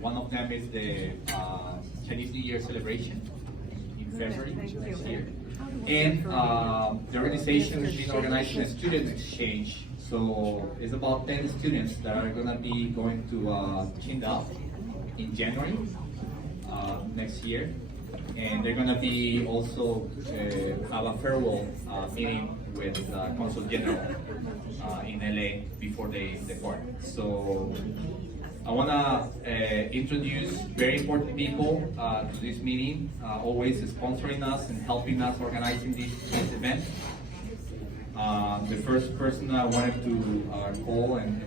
one of them is the Chinese New Year celebration in February next year. And the organization has been organizing a student exchange. So it's about 10 students that are going to be going to Qingdao in January next year. And they're going to be also have a farewell meeting with Consul General in LA before they depart. So I want to introduce very important people to this meeting, always sponsoring us and helping us organizing this event. The first person I wanted to call and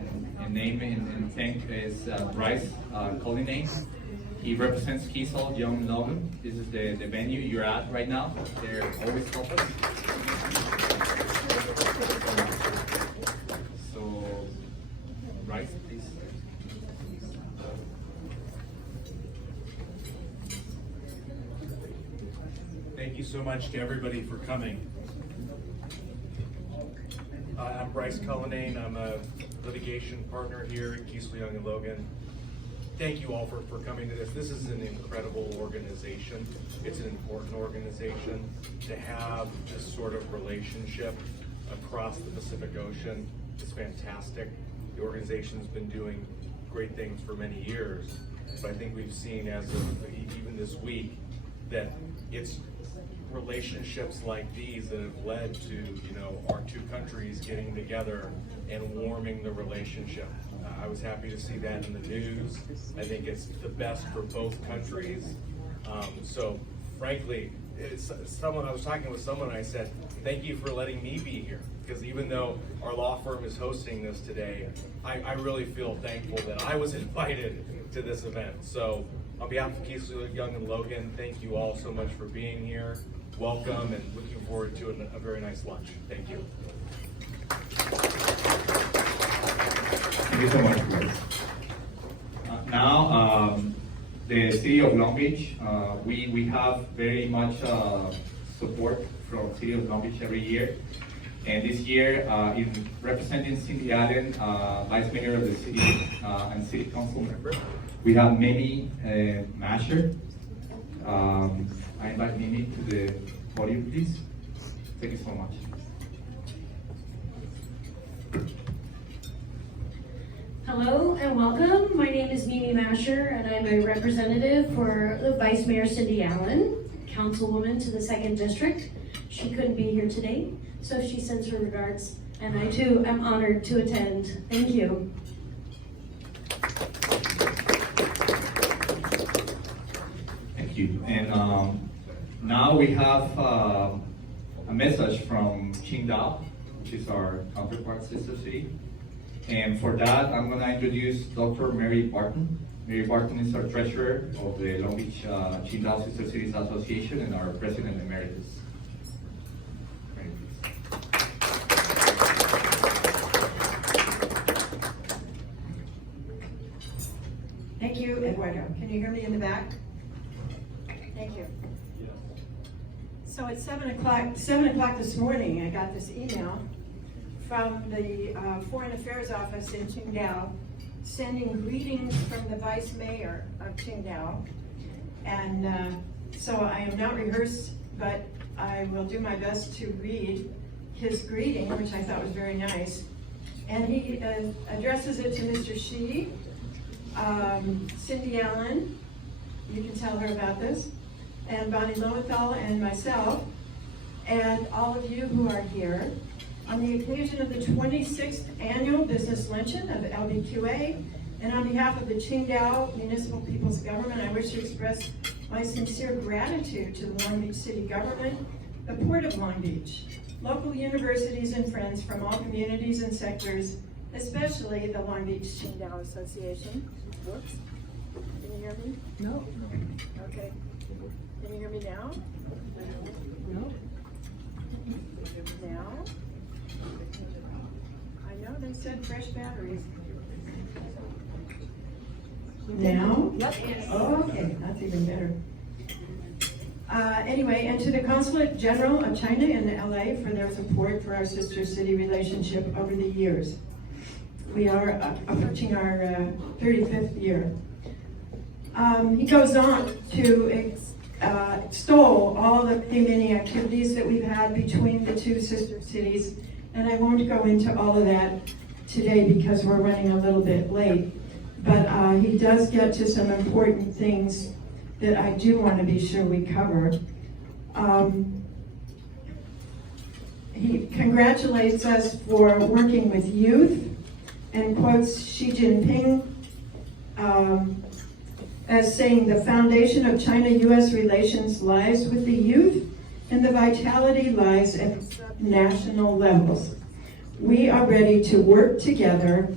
name and thank is Bryce Collinane. He represents Consul, Young Logan. This is the venue you're at right now. They're always helping. So, Bryce, please. Thank you so much to everybody for coming. I'm Bryce Cullinane. I'm a litigation partner here at Consul, Young & Logan. Thank you all for coming to this. This is an incredible organization. It's an important organization to have this sort of relationship across the Pacific Ocean. It's fantastic. The organization's been doing great things for many years, but I think we've seen as of even this week that it's relationships like these that have led to, our two countries getting together and warming the relationship. I was happy to see that in the news. I think it's the best for both countries. So frankly, I was talking with someone and I said, thank you for letting me be here. Because even though our law firm is hosting this today, I really feel thankful that I was invited to this event. So on behalf of Consul, Young & Logan, thank you all so much for being here. Welcome, and looking forward to a very nice lunch. Thank you. Thank you so much, Bryce. Now, the city of Long Beach, we have very much support from city of Long Beach every year. And this year, in representing Cindy Allen, Vice Mayor of the city and City Council member, we have Mimi Masher. I invite Mimi to the podium, please. Thank you so much. Hello and welcome. My name is Mimi Masher and I'm a representative for the Vice Mayor Cindy Allen, Councilwoman to the 2nd District. She couldn't be here today, so she sends her regards, and I too am honored to attend. Thank you. Thank you. And now we have a message from Qingdao, which is our counterpart sister city. And for that, I'm going to introduce Dr. Mary Barton. Mary Barton is our treasurer of the Long Beach Qingdao Sister Cities Association and our president emeritus. Mary, please. Thank you, Eduardo. Can you hear me in the back? Thank you. So at 7 o'clock this morning, I got this email from the Foreign Affairs Office in Qingdao, sending greetings from the Vice Mayor of Qingdao. And so I am not rehearsed, but I will do my best to read his greeting, which I thought was very nice. And he addresses it to Mr. Xi, Cindy Allen, you can tell her about this, and Bonnie Lowenthal and myself, and all of you who are here on the occasion of the 26th Annual Business Luncheon of LBQA, and on behalf of the Qingdao Municipal People's Government, I wish to express my sincere gratitude to the Long Beach City Government, the Port of Long Beach, local universities and friends from all communities and sectors, especially the Long Beach Qingdao Association. Whoops. Can you hear me? No. Okay. Can you hear me now? No. Now? I know they said fresh batteries. Now? Oh, okay, that's even better. Anyway, and to the Consulate General of China in LA for their support for our sister city relationship over the years. We are approaching our 35th year. He goes on to extol all the many activities that we've had between the two sister cities, and I won't go into all of that today because we're running a little bit late. But he does get to some important things that I do want to be sure we cover. He congratulates us for working with youth and quotes Xi Jinping as saying the foundation of China-U.S. relations lies with the youth and the vitality lies at national levels. We are ready to work together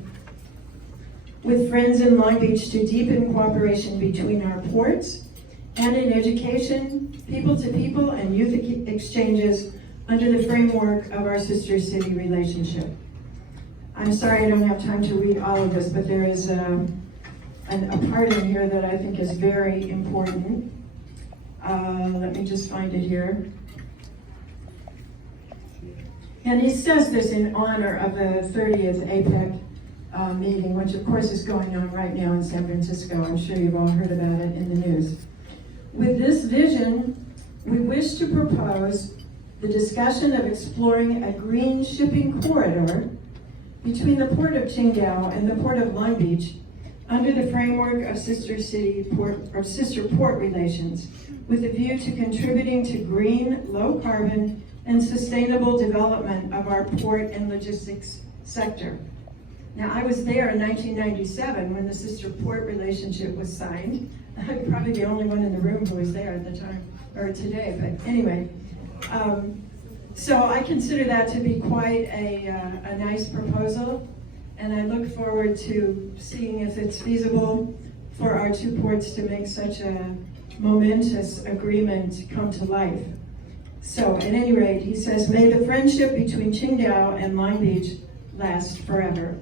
with friends in Long Beach to deepen cooperation between our ports and in education, people to people, and youth exchanges under the framework of our sister city relationship. I'm sorry I don't have time to read all of this, but there is a part in here that I think is very important. Let me just find it here. And he says this in honor of the 30th APEC meeting, which of course is going on right now in San Francisco. I'm sure you've all heard about it in the news. With this vision, we wish to propose the discussion of exploring a green shipping corridor between the Port of Qingdao and the Port of Long Beach under the framework of sister port relations, with a view to contributing to green, low carbon, and sustainable development of our port and logistics sector. Now, I was there in 1997 when the sister port relationship was signed. I'm probably the only one in the room who was there at the time, or today, but anyway. So I consider that to be quite a nice proposal, and I look forward to seeing if it's feasible for our two ports to make such a momentous agreement come to life. So at any rate, he says, may the friendship between Qingdao and Long Beach last forever.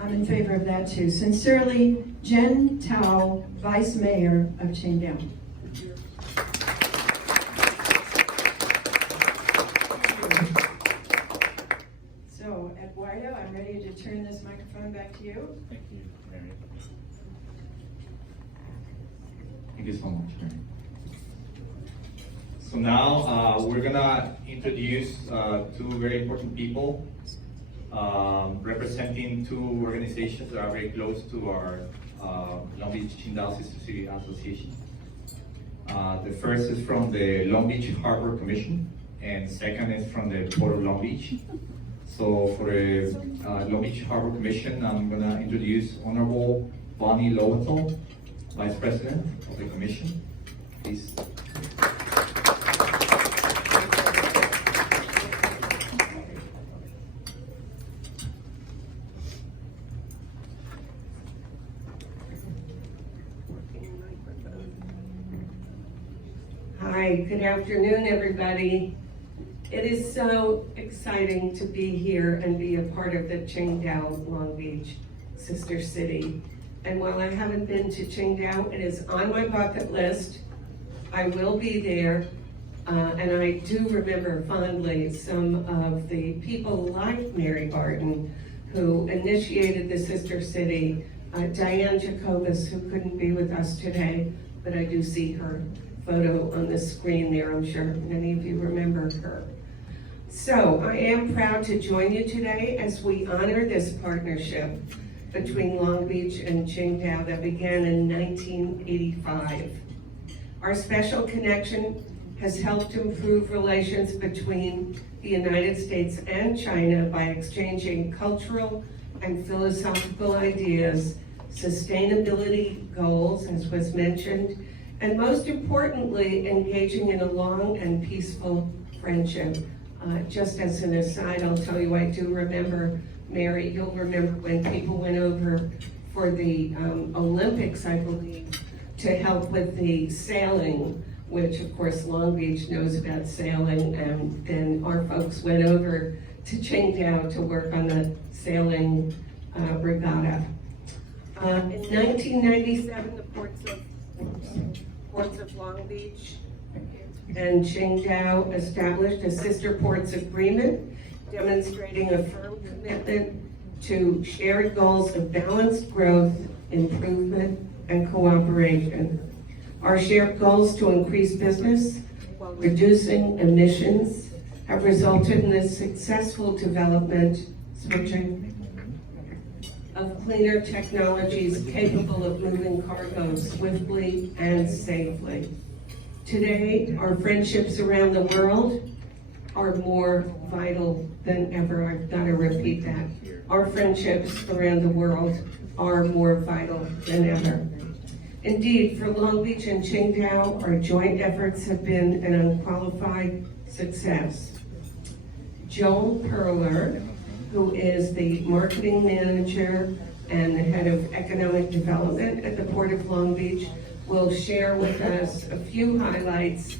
I'm in favor of that too. Sincerely, Jen Tao, Vice Mayor of Qingdao. So, Eduardo, I'm ready to turn this microphone back to you. Thank you, Mary. Thank you so much, Mary. So now we're gonna introduce two very important people representing two organizations that are very close to our Long Beach Qingdao Sister City Association. The first is from the Long Beach Harbor Commission, and second is from the Port of Long Beach. So for the Long Beach Harbor Commission, I'm gonna introduce Honorable Bonnie Lowenthal, Vice President of the Commission. Please. Hi, good afternoon, everybody. It is so exciting to be here and be a part of the Qingdao Long Beach Sister City. And while I haven't been to Qingdao, it is on my bucket list. I will be there, and I do remember fondly some of the people like Mary Barton who initiated the Sister City, Diane Jacobus, who couldn't be with us today, but I do see her photo on the screen there. I'm sure many of you remember her. So I am proud to join you today as we honor this partnership between Long Beach and Qingdao that began in 1985. Our special connection has helped improve relations between the United States and China by exchanging cultural and philosophical ideas, sustainability goals, as was mentioned, and most importantly, engaging in a long and peaceful friendship. Just as an aside, I'll tell you, I do remember, Mary, you'll remember when people went over for the Olympics, I believe, to help with the sailing, which of course Long Beach knows about sailing, and then our folks went over to Qingdao to work on the sailing regatta. In 1997, the ports of Long Beach and Qingdao established a Sister Ports Agreement, demonstrating a firm commitment to shared goals of balanced growth, improvement, and cooperation. Our shared goals to increase business while reducing emissions have resulted in the successful development, of cleaner technologies capable of moving cargo swiftly and safely. Today, our friendships around the world are more vital than ever. I've got to repeat that. Our friendships around the world are more vital than ever. Indeed, for Long Beach and Qingdao, our joint efforts have been an unqualified success. Joel Perler, who is the marketing manager and the head of economic development at the Port of Long Beach, will share with us a few highlights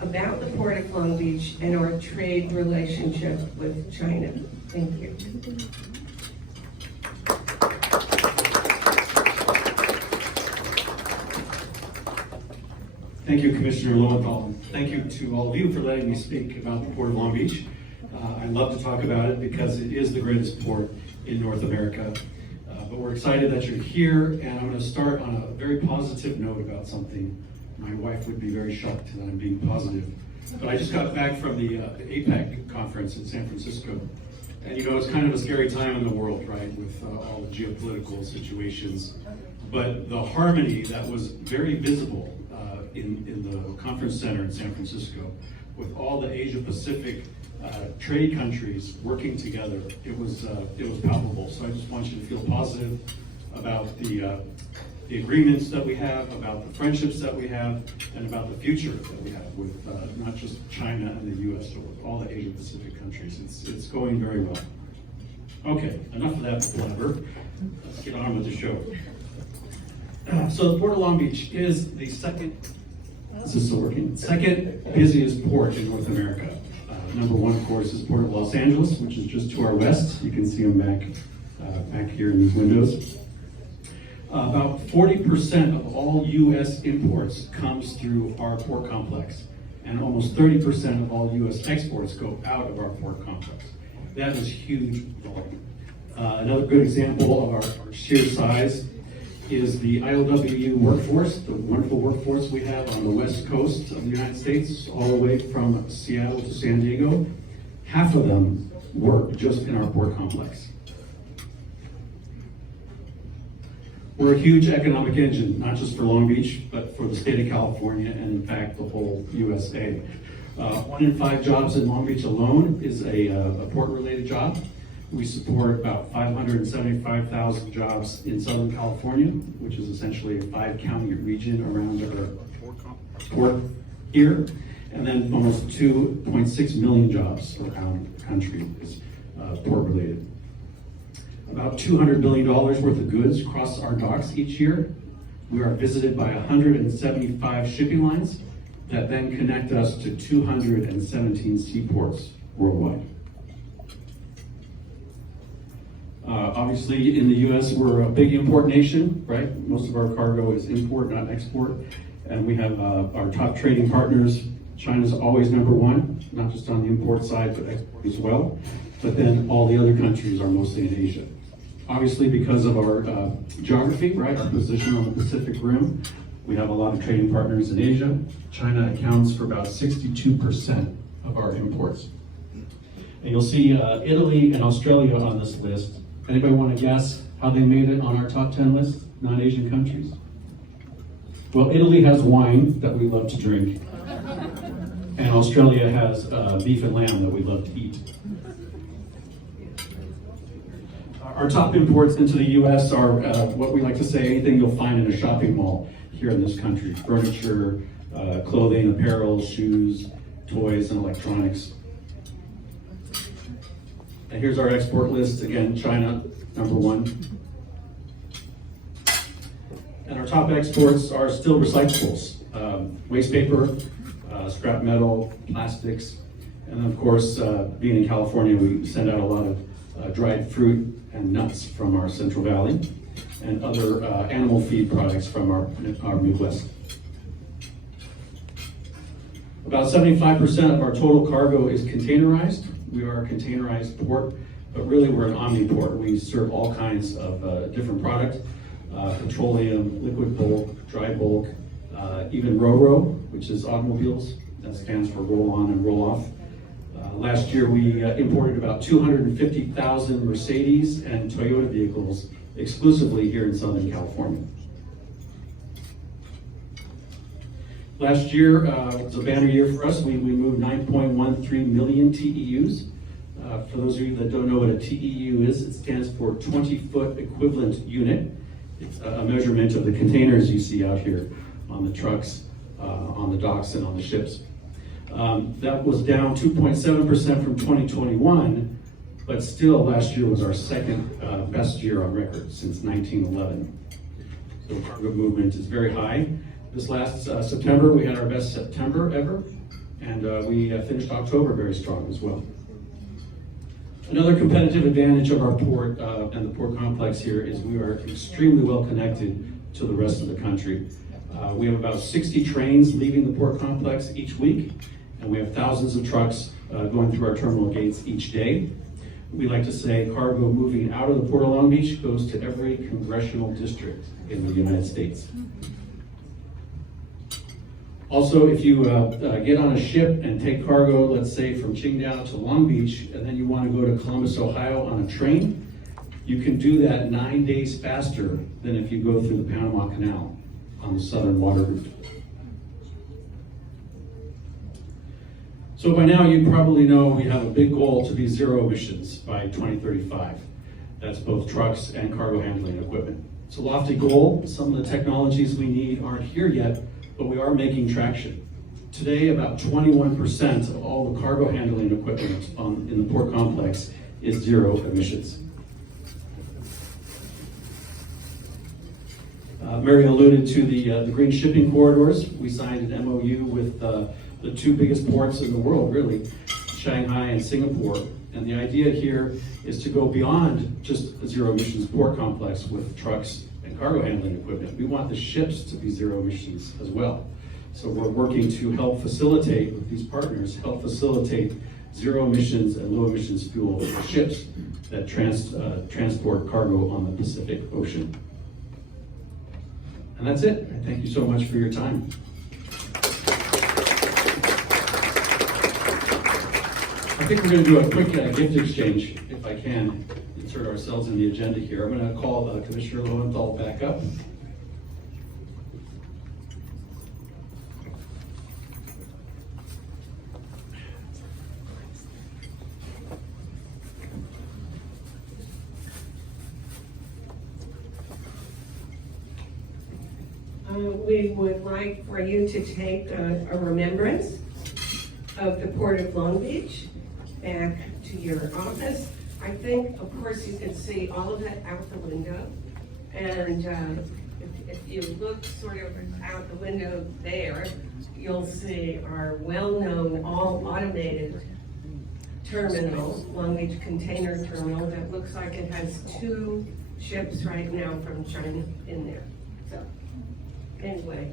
about the Port of Long Beach and our trade relationship with China. Thank you. Thank you, Commissioner Lowenthal. Thank you to all of you for letting me speak about the Port of Long Beach. I love to talk about it because it is the greatest port in North America. But we're excited that you're here, and I'm going to start on a very positive note about something. My wife would be very shocked that I'm being positive. But I just got back from the APEC conference in San Francisco. And you know, it's kind of a scary time in the world, right, with all the geopolitical situations. But the harmony that was very visible in the conference center in San Francisco, with all the Asia Pacific trade countries working together, it was palpable. So I just want you to feel positive about the agreements that we have, about the friendships that we have, and about the future that we have with not just China and the U.S., but with all the Asia Pacific countries. It's going very well. Okay, enough of that blabber. Let's get on with the show. So the Port of Long Beach is the second busiest port in North America. Number one, of course, is Port of Los Angeles, which is just to our west. You can see them back here in these windows. About 40% of all U.S. imports comes through our port complex, and almost 30% of all U.S. exports go out of our port complex. That is huge volume. Another good example of our sheer size is the IOWU workforce, the wonderful workforce we have on the west coast of the United States, all the way from Seattle to San Diego. Half of them work just in our port complex. We're a huge economic engine, not just for Long Beach, but for the state of California and, in fact, the whole USA. 1 in 5 jobs in Long Beach alone is a port-related job. We support about 575,000 jobs in Southern California, which is essentially a 5-county region around our port here. And then almost 2.6 million jobs around the country is port-related. About $200 billion worth of goods cross our docks each year. We are visited by 175 shipping lines that then connect us to 217 seaports worldwide. Obviously, in the U.S., we're a big import nation, right? Most of our cargo is import, not export. And we have our top trading partners. China's always number one, not just on the import side, but export as well. But then all the other countries are mostly in Asia. Obviously, because of our geography, right, our position on the Pacific Rim, we have a lot of trading partners in Asia. China accounts for about 62% of our imports. And you'll see Italy and Australia on this list. Anybody want to guess how they made it on our top 10 list, non-Asian countries? Well, Italy has wine that we love to drink. And Australia has beef and lamb that we love to eat. Our top imports into the U.S. are what we like to say, anything you'll find in a shopping mall here in this country. Furniture, clothing, apparel, shoes, toys, and electronics. And here's our export list. Again, China, number one. And our top exports are still recyclables. Waste paper, scrap metal, plastics. And then, of course, being in California, we send out a lot of dried fruit and nuts from our Central Valley, and other animal feed products from our Midwest. About 75% of our total cargo is containerized. We are a containerized port, but really we're an omni-port. We serve all kinds of different products. petroleum, liquid bulk, dry bulk, even RoRo, which is automobiles. That stands for roll on and roll off. Last year we imported about 250,000 Mercedes and Toyota vehicles exclusively here in Southern California. Last year was a banner year for us. We moved 9.13 million TEUs. For those of you that don't know what a TEU is, it stands for 20-foot equivalent unit. It's a measurement of the containers you see out here on the trucks, on the docks, and on the ships. That was down 2.7% from 2021, but still last year was our second best year on record since 1911. So cargo movement is very high. This last September, we had our best September ever, and we finished October very strong as well. Another competitive advantage of our port and the port complex here is we are extremely well connected to the rest of the country. We have about 60 trains leaving the port complex each week, and we have thousands of trucks going through our terminal gates each day. We like to say cargo moving out of the Port of Long Beach goes to every congressional district in the United States. Also, if you get on a ship and take cargo, let's say from Qingdao to Long Beach, and then you want to go to Columbus, Ohio on a train, you can do that 9 days faster than if you go through the Panama Canal on the southern water route. So by now you probably know we have a big goal to be zero emissions by 2035. That's both trucks and cargo handling equipment. It's a lofty goal. Some of the technologies we need aren't here yet, but we are making traction. Today, about 21% of all the cargo handling equipment in the port complex is zero emissions. Mary alluded to the green shipping corridors. We signed an MOU with the two biggest ports in the world, really, Shanghai and Singapore. And the idea here is to go beyond just the zero emissions port complex with trucks and cargo handling equipment. We want the ships to be zero emissions as well. So we're working to help facilitate, with these partners, help facilitate zero emissions and low emissions fuel for ships that transport cargo on the Pacific Ocean. And that's it. Thank you so much for your time. I think we're going to do a quick gift exchange, if I can, insert ourselves in the agenda here. I'm going to call Commissioner Lowenthal back up. We would like for you to take a remembrance of the Port of Long Beach back to your office. I think, of course, you can see all of it out the window. And if you look sort of out the window there, you'll see our well-known all-automated terminal, Long Beach Container Terminal, that looks like it has 2 ships right now from China in there. So, anyway,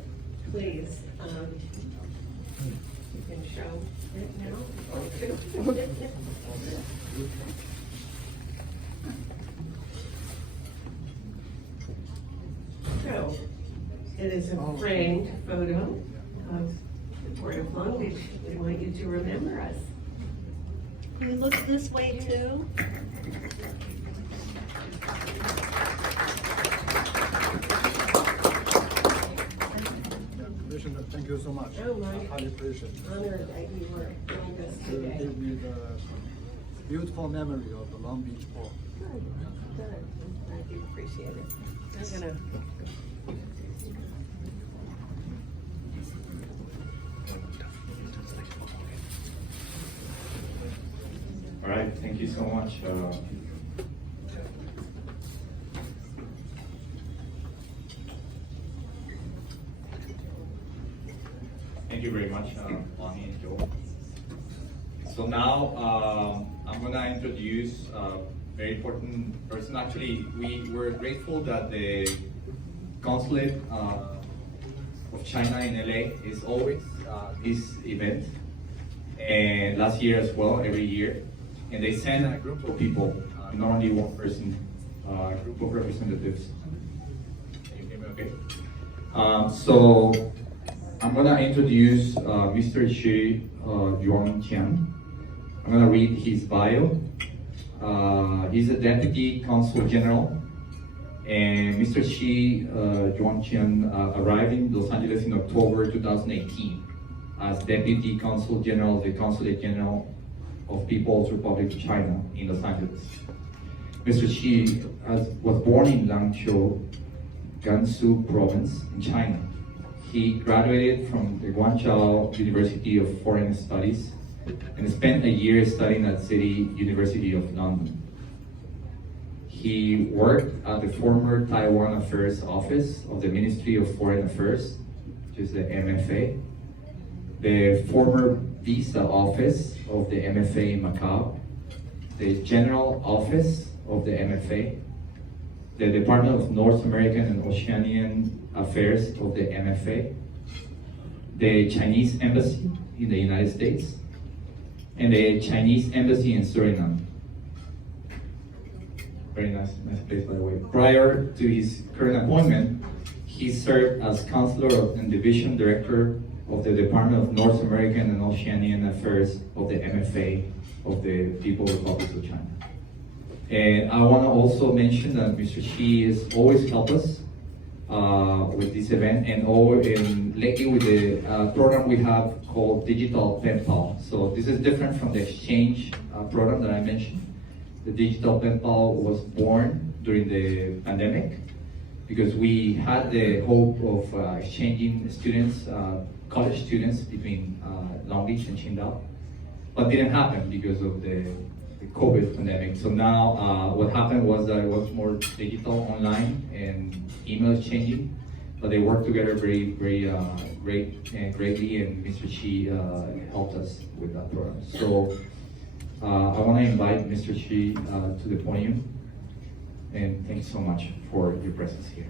please, you can show it now. So, it is a framed photo of the Port of Long Beach. We want you to remember us. Can we look this way too? Commissioner, thank you so much. Oh, my. I highly appreciate it. Honored that you were joining us To today. give me the beautiful memory of the Long Beach port. Good, good. I'm glad you appreciate it. I'm gonna. All right, thank you so much. Thank you very much, Bonnie and Joe. So now I'm gonna introduce a very important person. Actually, we were grateful that the Consulate of China in LA is always this event, and last year as well, every year. And they send a group of people, not only one person, a group of representatives. Okay. So I'm gonna introduce Mr. Shi Yuanqiang. I'm gonna read his bio. He's a Deputy Consul General, and Mr. Shi Yuanqiang arrived in Los Angeles in October 2018 as Deputy Consul General of the Consulate General of People's Republic of China in Los Angeles. Mr. Shi was born in Luncheon, Gansu Province in China. He graduated from the Yuanqiang University of Foreign Studies and spent a year studying at City University of London. He worked at the former Taiwan Affairs Office of the Ministry of Foreign Affairs, which is the MFA, the former Visa Office of the MFA in Macau, the General Office of the MFA, the Department of North American and Oceanian Affairs of the MFA, the Chinese Embassy in the United States, and the Chinese Embassy in Suriname. Very nice place, by the way. Prior to his current appointment, he served as Counselor and Division Director of the Department of North American and Oceanian Affairs of the MFA of the People's Republic of China. And I want to also mention that Mr. Shi has always helped us with this event, and lately with the program we have called Digital Pen Pal. So this is different from the exchange program that I mentioned. The Digital Pen Pal was born during the pandemic because we had the hope of exchanging students, college students between Long Beach and Qingdao, but didn't happen because of the COVID pandemic. So now what happened was that it was more digital, online, and email exchanging, but they worked together very greatly, and Mr. Shi helped us with that program. So I want to invite Mr. Shi to the podium, and thank you so much for your presence here.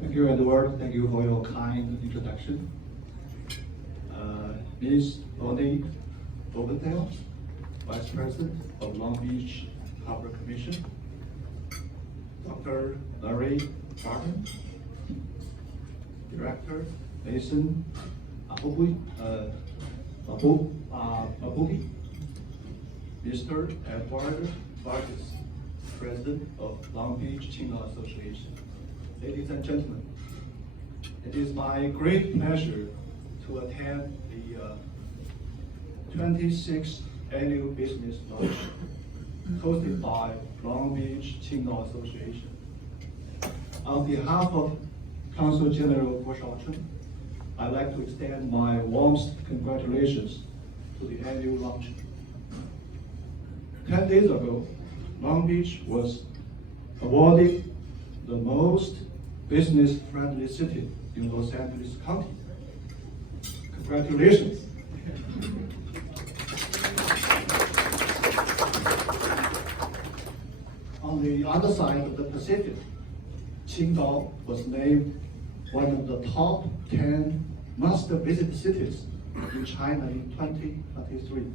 Thank you, Eduardo. Thank you for your kind introduction. Ms. Lowenthal, Vice President of Long Beach Harbor Commission. Dr. Larry Vargas, Director Mason Abubi, Mr. Eduardo Vargas, President of Long Beach Qingdao Association. Ladies and gentlemen, it is my great pleasure to attend the 26th Annual Business Lunch hosted by Long Beach Qingdao Association. On behalf of Consul General Guo Shaochun, I'd like to extend my warmest congratulations to the annual luncheon. 10 days ago, Long Beach was awarded the most business-friendly city in Los Angeles County. Congratulations. On the other side of the Pacific, Qingdao was named one of the top 10 must-visit cities in China in 2023.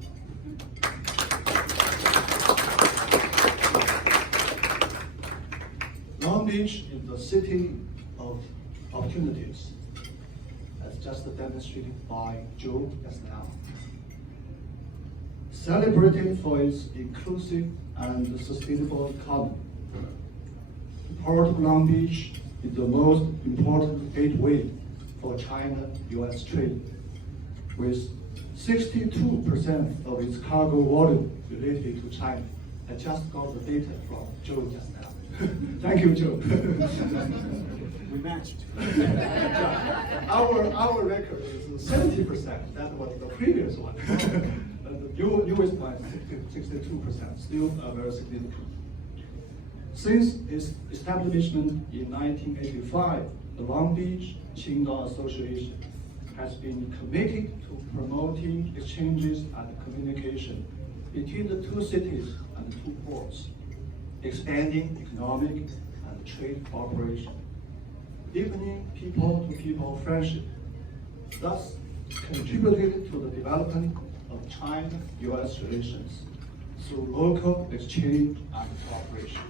Long Beach is the city of opportunities, as just demonstrated by Joe just now. Celebrated for its inclusive and sustainable economy, the Port of Long Beach is the most important gateway for China-US trade, with 62% of its cargo volume related to China. I just got the data from Joe just now. Thank you, Joe. We matched. Our record is 70%. That was the previous one. And the newest one, 62%, still very significant. Since its establishment in 1985, the Long Beach Qingdao Association has been committed to promoting exchanges and communication between the two cities and the two ports, expanding economic and trade cooperation, deepening people-to-people friendship, thus contributed to the development of China-US relations through local exchange and cooperation.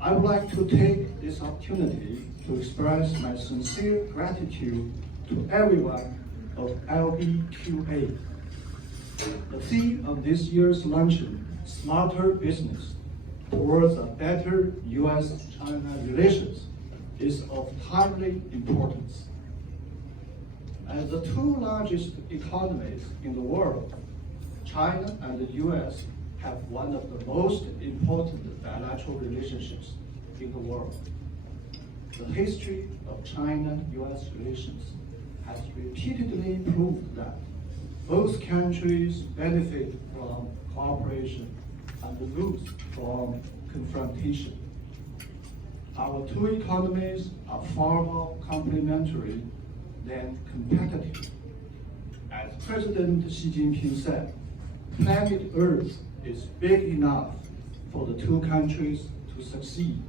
I would like to take this opportunity to express my sincere gratitude to everyone of LBQA. The theme of this year's luncheon, Smarter Business Towards a Better US-China Relations, is of timely importance. As the two largest economies in the world, China and the US have one of the most important bilateral relationships in the world. The history of China-US relations has repeatedly proved that both countries benefit from cooperation and lose from confrontation. Our two economies are far more complementary than competitive. As President Xi Jinping said, planet Earth is big enough for the two countries to succeed,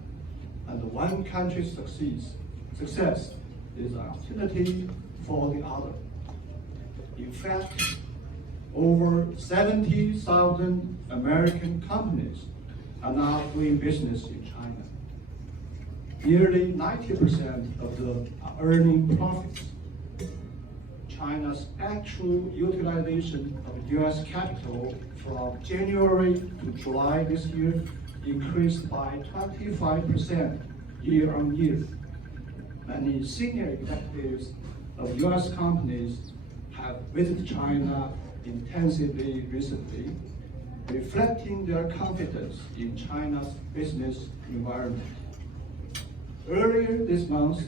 and one country's success is an opportunity for the other. In fact, over 70,000 American companies are now doing business in China. Nearly 90% of them are earning profits. China's actual utilization of US capital from January to July this year increased by 25% year on year. Many senior executives of US companies have visited China intensively recently, reflecting their confidence in China's business environment. Earlier this month,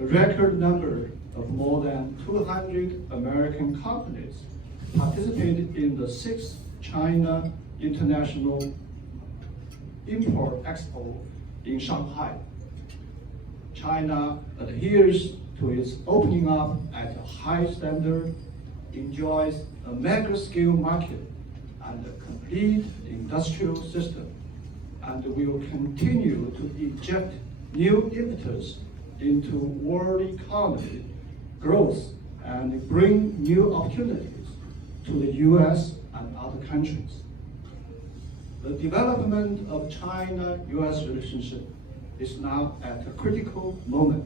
a record number of more than 200 American companies participated in the 6th China International Import-Expo in Shanghai. China adheres to its opening up at a high standard, enjoys a mega-scale market and a complete industrial system, and will continue to inject new impetus into world economy growth and bring new opportunities to the US and other countries. The development of China-US relationship is now at a critical moment.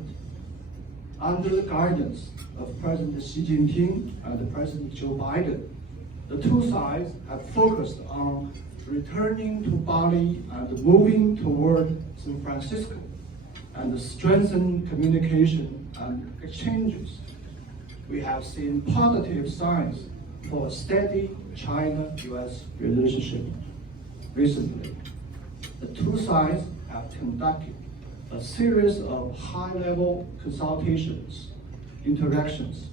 Under the guidance of President Xi Jinping and President Joe Biden, the two sides have focused on returning to Bali and moving toward San Francisco and strengthen communication and exchanges. We have seen positive signs for a steady China-US relationship recently. The two sides have conducted a series of high-level consultations, interactions,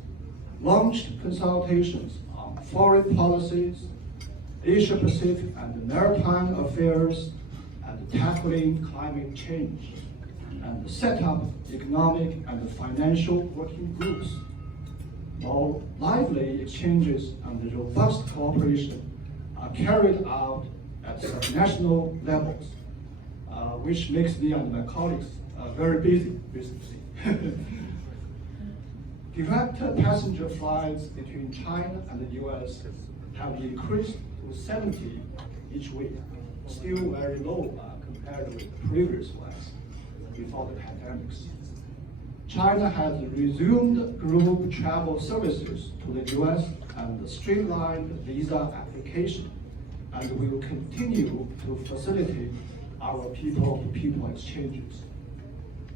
launched consultations on foreign policies, Asia-Pacific and maritime affairs, and tackling climate change, and set up economic and financial working groups. While lively exchanges and robust cooperation are carried out at national levels, which makes me and my colleagues very busy recently. Direct passenger flights between China and the US have increased to 70 each week, still very low compared with the previous ones before the pandemics. China has resumed group travel services to the US and streamlined visa application, and will continue to facilitate our people-to-people exchanges.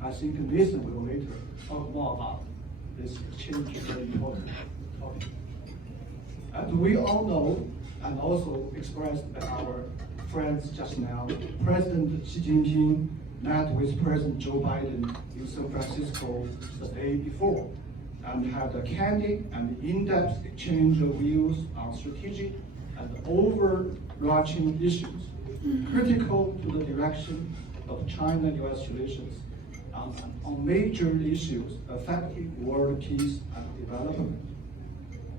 I think Nathan will later talk more about this exchange, very important topic. And we all know, and also expressed by our friends just now, President Xi Jinping met with President Joe Biden in San Francisco the day before, and had a candid and in-depth exchange of views on strategic and overarching issues critical to the direction of China-US relations on major issues affecting world peace and development.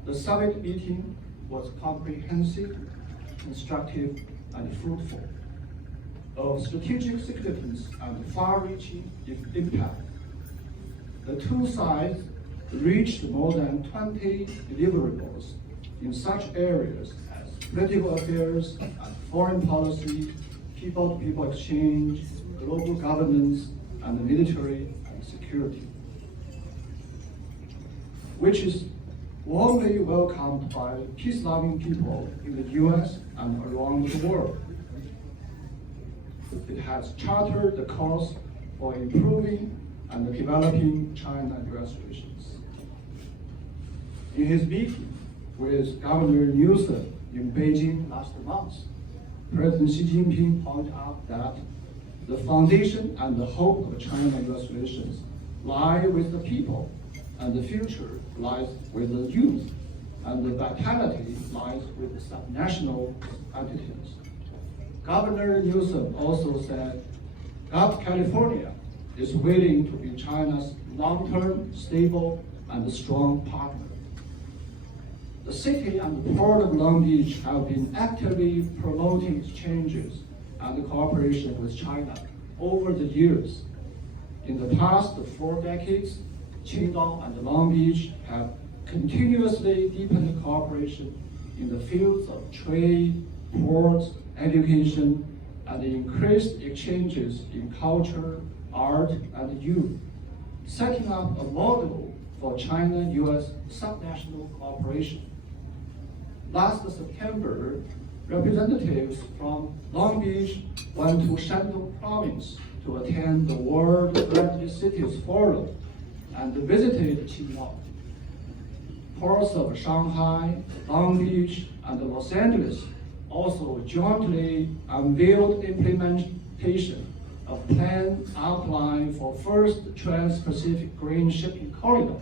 The summit meeting was comprehensive, constructive, and fruitful, of strategic significance and far-reaching impact. The two sides reached more than 20 deliverables in such areas as political affairs and foreign policy, people-to-people exchange, global governance, and military and security, which is warmly welcomed by peace-loving people in the US and around the world. It has chartered the course for improving and developing China-US relations. In his meeting with Governor Newsom in Beijing last month, President Xi Jinping pointed out that the foundation and the hope of China-US relations lie with the people, and the future lies with the youth, and the vitality lies with the subnational entities. Governor Newsom also said that California is willing to be China's long-term, stable, and strong partner. The city and the port of Long Beach have been actively promoting exchanges and cooperation with China over the years. In the past 4 decades, Qingdao and Long Beach have continuously deepened cooperation in the fields of trade, ports, education, and increased exchanges in culture, art, and youth, setting up a model for China-US subnational cooperation. Last September, representatives from Long Beach went to Shandong province to attend the World Friendly Cities Forum and visited Qingdao. Ports of Shanghai, Long Beach, and Los Angeles also jointly unveiled implementation of plan outline for first Trans-Pacific Green Shipping Corridor.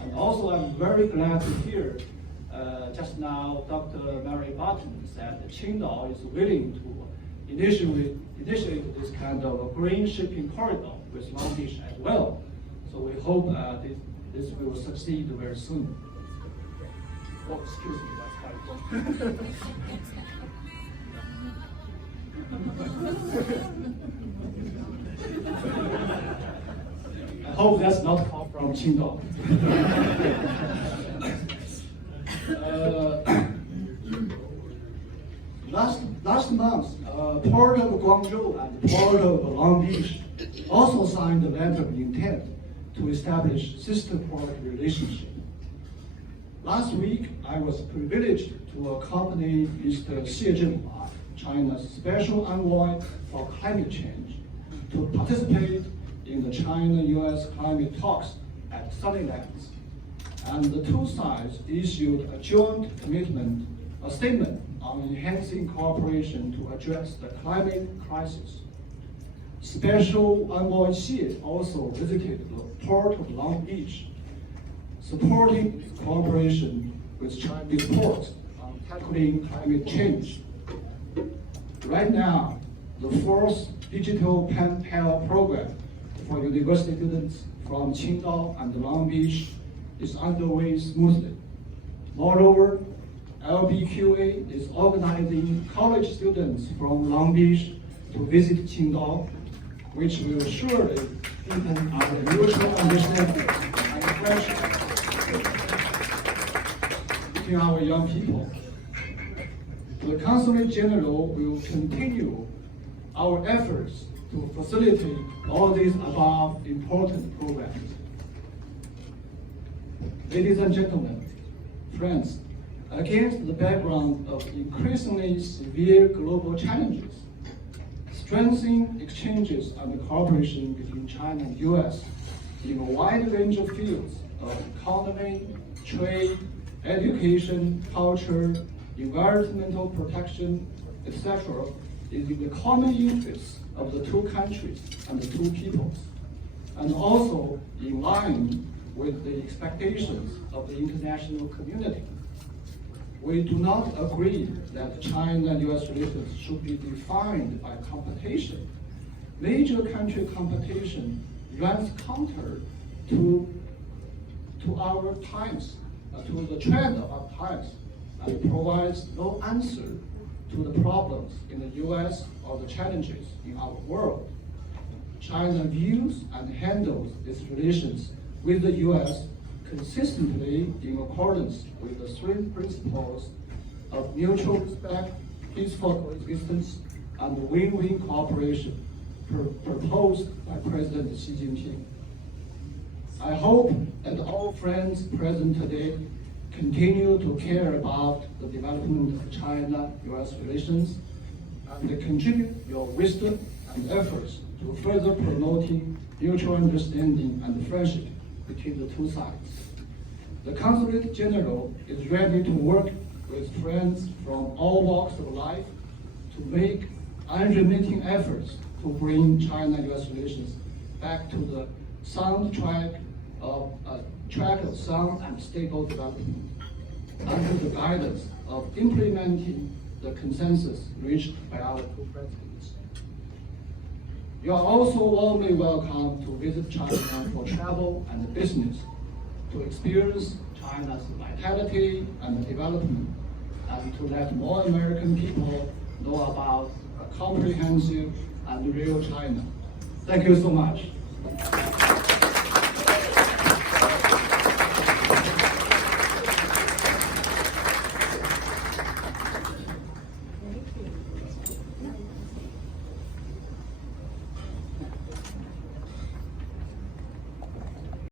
And also I'm very glad to hear just now Dr. Mary Barton said that Qingdao is willing to initiate this kind of a green shipping corridor with Long Beach as well. So we hope this will succeed very soon. Oh, excuse me, that's my fault. I hope that's not far from Qingdao. Last month, Port of Guangzhou and Port of Long Beach also signed a letter of intent to establish sister port relationship. Last week, I was privileged to accompany Mr. Xie Zhenhua, China's Special Envoy for Climate Change, to participate in the China-US climate talks at Sunnylands. And the two sides issued a joint statement on enhancing cooperation to address the climate crisis. Special Envoy Xie also visited the Port of Long Beach, supporting cooperation with Chinese ports on tackling climate change. Right now, the fourth digital pen pal program for university students from Qingdao and Long Beach is underway smoothly. Moreover, LBQA is organizing college students from Long Beach to visit Qingdao, which will surely deepen our mutual understanding and friendship between our young people. The Consulate General will continue our efforts to facilitate all these above important programs. Ladies and gentlemen, friends, against the background of increasingly severe global challenges, strengthening exchanges and cooperation between China and US in a wide range of fields of economy, trade, education, culture, environmental protection, etc., is in the common interests of the two countries and the two peoples, and also in line with the expectations of the international community. We do not agree that China and US relations should be defined by competition. Major country competition runs counter to our times, to the trend of our times, and provides no answer to the problems in the US or the challenges in our world. China views and handles its relations with the US consistently in accordance with the three principles of mutual respect, peaceful coexistence, and win-win cooperation proposed by President Xi Jinping. I hope that all friends present today continue to care about the development of China-US relations and contribute your wisdom and efforts to further promoting mutual understanding and friendship between the two sides. The Consulate General is ready to work with friends from all walks of life to make unremitting efforts to bring China-US relations back to the sound track of sound and stable development, under the guidance of implementing the consensus reached by our two presidents. You are also warmly welcome to visit China for travel and business, to experience China's vitality and development, and to let more American people know about a comprehensive and real China. Thank you so much.